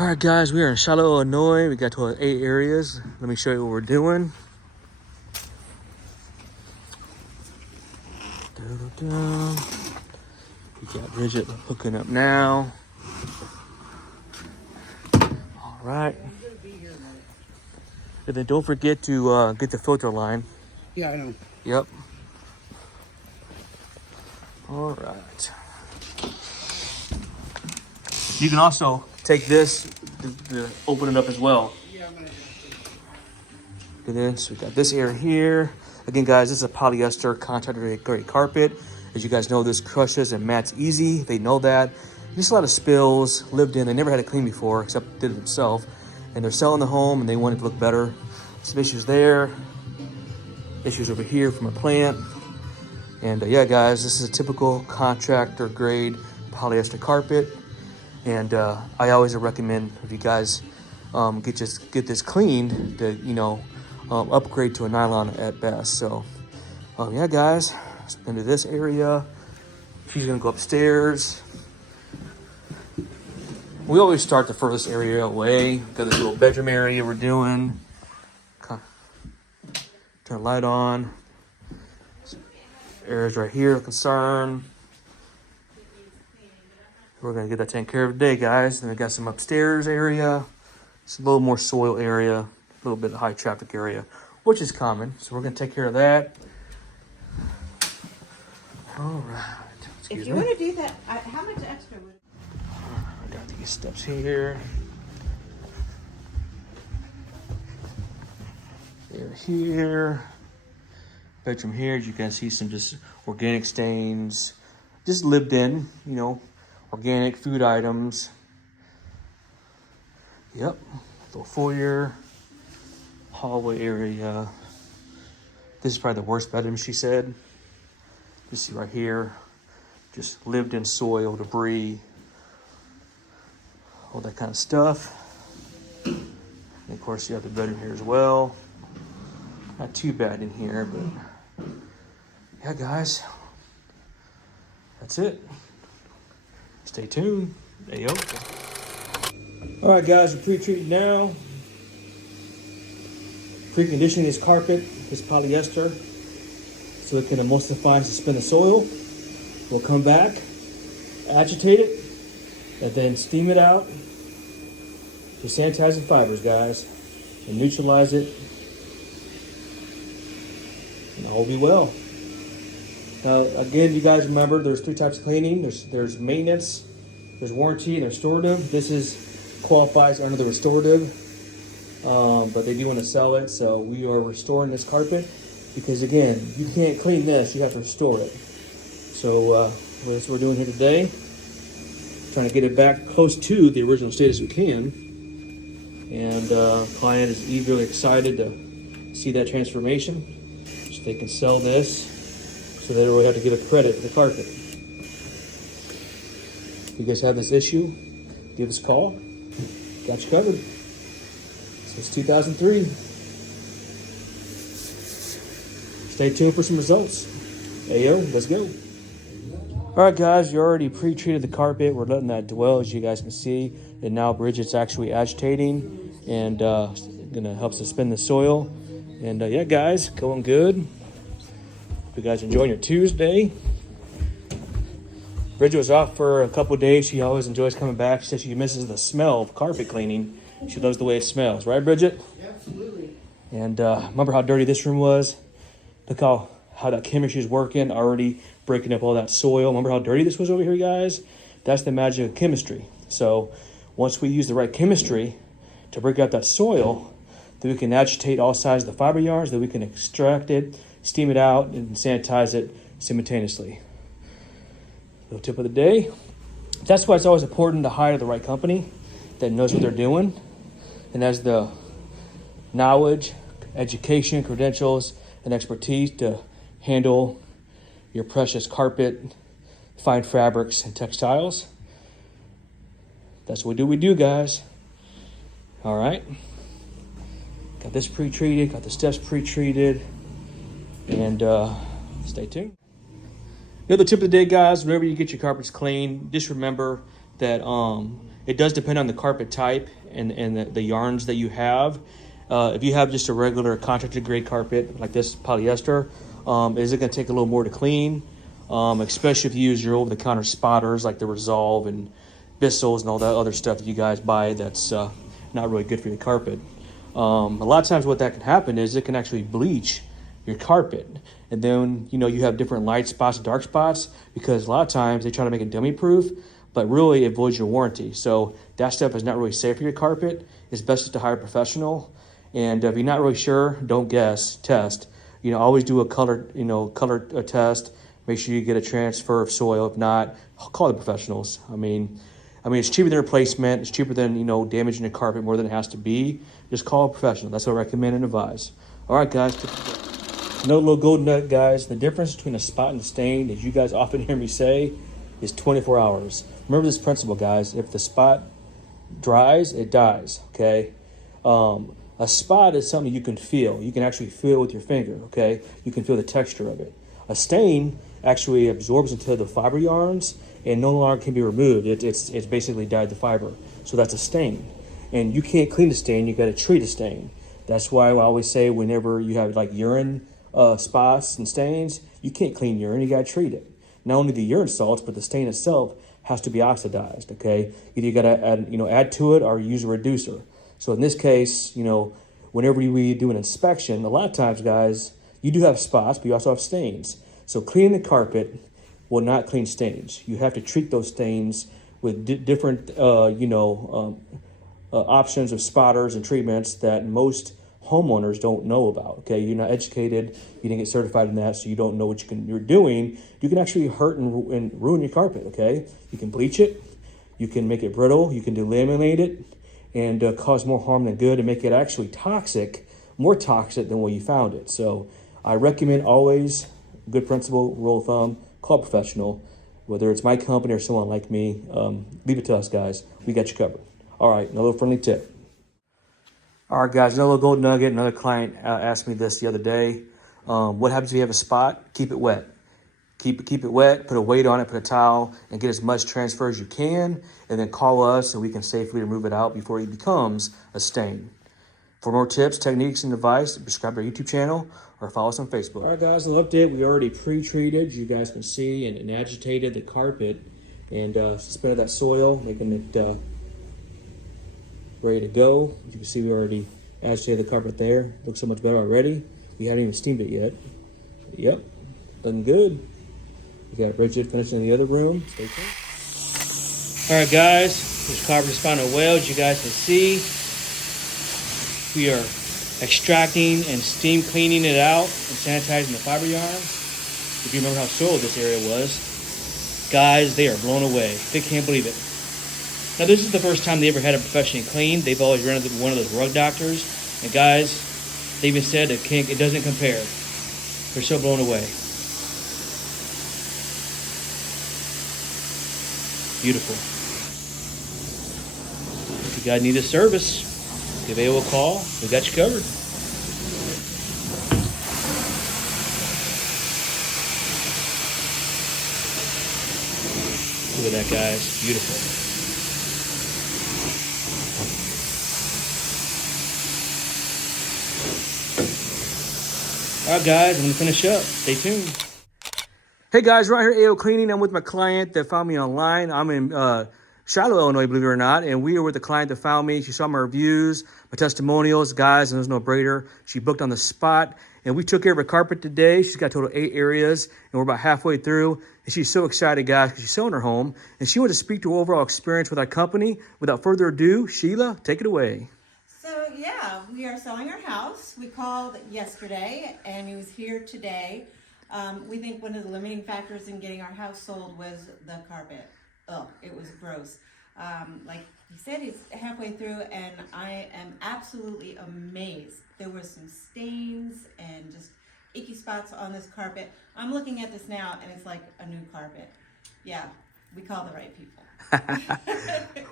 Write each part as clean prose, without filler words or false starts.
All right, guys, we are in Shiloh, Illinois. We got to our 8 areas. Let me show you what we're doing. We got Bridget hooking up now. All right. And then don't forget to get the filter line. Yeah, I know. Yep. All right. You can also take this to open it up as well. Yeah, I'm gonna Get in. So we got this area here. Again, guys, this is a polyester contractor grade carpet. As you guys know, this crushes and mats easy. They know that. Just a lot of spills, lived in. They never had it clean before, except did it themselves. And they're selling the home and they want it to look better. Some issues there. Issues over here from a plant. And yeah, guys, this is a typical contractor grade polyester carpet. And I always recommend if you guys get this cleaned to, upgrade to a nylon at best. So yeah, guys, let's go into this area. She's gonna go upstairs. We always start the furthest area away. Got this little bedroom area we're doing. Turn the light on. Areas right here of concern. We're gonna get that taken care of today, guys. Then we got some upstairs area. It's a little more soil area, a little bit of high traffic area, which is common. So we're gonna take care of that. All right. If you want to do that, how much extra would? I got these steps here. Here. Bedroom here, as you can see, some just organic stains, just lived in, organic food items. Yep, little foyer, hallway area. This is probably the worst bedroom, she said. You see right here, just lived in soil, debris, all that kind of stuff. And of course, you have the bedroom here as well. Not too bad in here, but yeah, guys, that's it. Stay tuned. Ayo. All right, guys, we're pre-treated now. Pre-conditioning this carpet, this polyester, so it can emulsify and suspend the soil. We'll come back, agitate it, and then steam it out to sanitizing fibers, guys, and neutralize it. And all will be well. Again, you guys remember there's 3 types of cleaning. There's maintenance, there's warranty, and there's restorative. This qualifies under the restorative, but they do want to sell it. So we are restoring this carpet because, again, you can't clean this, you have to restore it. So that's what we're doing here today. Trying to get it back close to the original state as we can. And client is eagerly excited to see that transformation. So they can sell this, so they don't really have to give a credit for the carpet. If you guys have this issue, give us a call. Got you covered. Since 2003. Stay tuned for some results. Ayo, let's go. All right, guys, you already pre-treated the carpet. We're letting that dwell, as you guys can see. And now Bridget's actually agitating and gonna help suspend the soil. And yeah, guys, going good. Hope you guys enjoying your Tuesday. Bridget was off for a couple of days. She always enjoys coming back. She says she misses the smell of carpet cleaning. She loves the way it smells. Right, Bridget? absolutely. And remember how dirty this room was? Look how that chemistry is working, already breaking up all that soil. Remember how dirty this was over here, guys? That's the magic of chemistry. So once we use the right chemistry to break up that soil, then we can agitate all sides of the fiber yards, then we can extract it, steam it out, and sanitize it simultaneously. Little tip of the day. That's why it's always important to hire the right company that knows what they're doing and has the knowledge, education, credentials, and expertise to handle your precious carpet, fine fabrics, and textiles. That's what we do, guys. All right. Got this pre-treated, got the steps pre-treated, and stay tuned. The other tip of the day, guys, whenever you get your carpets clean, just remember that it does depend on the carpet type and the yarns that you have. If you have just a regular contractor grade carpet like this polyester, is it going to take a little more to clean? Especially if you use your over-the-counter spotters like the Resolve and Bissell's and all that other stuff that you guys buy that's not really good for your carpet. A lot of times what that can happen is it can actually bleach your carpet. And then, you have different light spots and dark spots because a lot of times they try to make it dummy proof, but really it voids your warranty. So that stuff is not really safe for your carpet. It's best just to hire a professional. And if you're not really sure, don't guess, test. Always do a color test. Make sure you get a transfer of soil. If not, call the professionals. I mean, it's cheaper than replacement. It's cheaper than, damaging your carpet more than it has to be. Just call a professional. That's what I recommend and advise. All right, guys. Another little golden nugget, guys. The difference between a spot and a stain, as you guys often hear me say, is 24 hours. Remember this principle, guys. If the spot dries, it dies, okay? A spot is something you can feel. You can actually feel with your finger, okay? You can feel the texture of it. A stain actually absorbs into the fiber yarns and no longer can be removed. It's basically dyed the fiber. So that's a stain. And you can't clean the stain, you gotta treat a stain. That's why I always say whenever you have like urine spots and stains, you can't clean urine, you gotta treat it. Not only the urine salts, but the stain itself has to be oxidized, okay? Either you gotta add to it or use a reducer. So in this case, whenever we do an inspection, a lot of times, guys, you do have spots, but you also have stains. So cleaning the carpet will not clean stains. You have to treat those stains with different, options of spotters and treatments that most homeowners don't know about, okay? You're not educated, you didn't get certified in that, so you don't know what you're doing. You can actually hurt and ruin your carpet, okay? You can bleach it, you can make it brittle, you can delaminate it, and cause more harm than good and make it actually toxic, more toxic than what you found it. So I recommend always, good principle, rule of thumb, call a professional, whether it's my company or someone like me. Leave it to us, guys. We got you covered. All right, another friendly tip. All right, guys, another gold nugget. Another client asked me this the other day. What happens if you have a spot? Keep it wet. Keep it wet, put a weight on it, put a towel, and get as much transfer as you can, and then call us so we can safely remove it out before it becomes a stain. For more tips, techniques, and advice, subscribe to our YouTube channel or follow us on Facebook. All right, guys, a little update. We already pre-treated, you guys can see, and agitated the carpet and suspended that soil, making it ready to go. As you can see, we already agitated the carpet there. Looks so much better already. We haven't even steamed it yet. Yep, looking good. We got Bridget finishing in the other room. Stay tuned. All right, guys, this carpet responded well, as you guys can see. We are extracting and steam cleaning it out and sanitizing the fiber yarns. If you remember how soiled this area was, guys, they are blown away. They can't believe it. Now, this is the first time they ever had it professionally cleaned. They've always rented one of those rug doctors. And guys, they even said it doesn't compare. They're so blown away. Beautiful. If you guys need a service, give AO a call. We got you covered. Look at that, guys. Beautiful. All right, guys, I'm going to finish up. Stay tuned. Hey guys, right here at AOCleaning. I'm with my client that found me online. I'm in Shiloh, Illinois, believe it or not, and we are with the client that found me. She saw my reviews, my testimonials, guys, and there's no brainer. She booked on the spot, and we took care of her carpet today. She's got a total 8 areas, and we're about halfway through, and she's so excited, guys, because she's selling her home, and she wanted to speak to her overall experience with our company. Without further ado, Sheila, take it away. So yeah, we are selling our house. We called yesterday, and he was here today. We think one of the limiting factors in getting our house sold was the carpet. Oh, it was gross. Like he said, he's halfway through, and I am absolutely amazed. There were some stains and just icky spots on this carpet. I'm looking at this now, and it's like a new carpet. Yeah, we call the right people.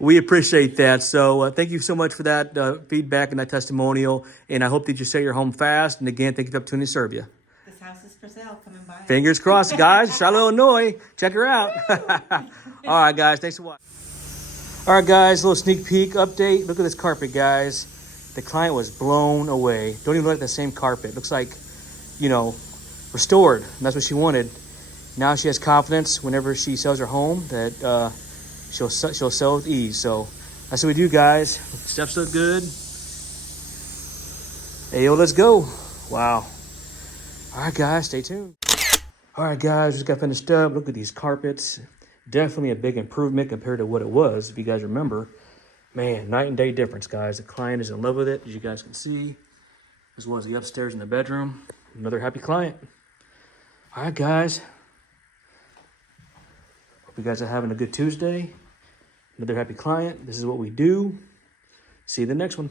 We appreciate that. So thank you so much for that feedback and that testimonial. And I hope that you sell your home fast. And again, thank you for the opportunity to serve you. This house is for sale. Come and buy it. Fingers crossed, guys. Shiloh, Illinois. Check her out. All right, guys. Thanks for watching. All right, guys, a little sneak peek update. Look at this carpet, guys. The client was blown away. Don't even look like the same carpet. Looks like, you know, restored. And that's what she wanted. Now she has confidence whenever she sells her home that she'll sell with ease. So that's what we do, guys. Steps look good. Hey, yo, let's go. Wow. All right, guys, stay tuned. All right, guys, just got finished up. Look at these carpets. Definitely a big improvement compared to what it was, if you guys remember. Man, night and day difference, guys. The client is in love with it, as you guys can see, as well as the upstairs in the bedroom. Another happy client. All right, guys. Hope you guys are having a good Tuesday. Another happy client. This is what we do. See you in the next one.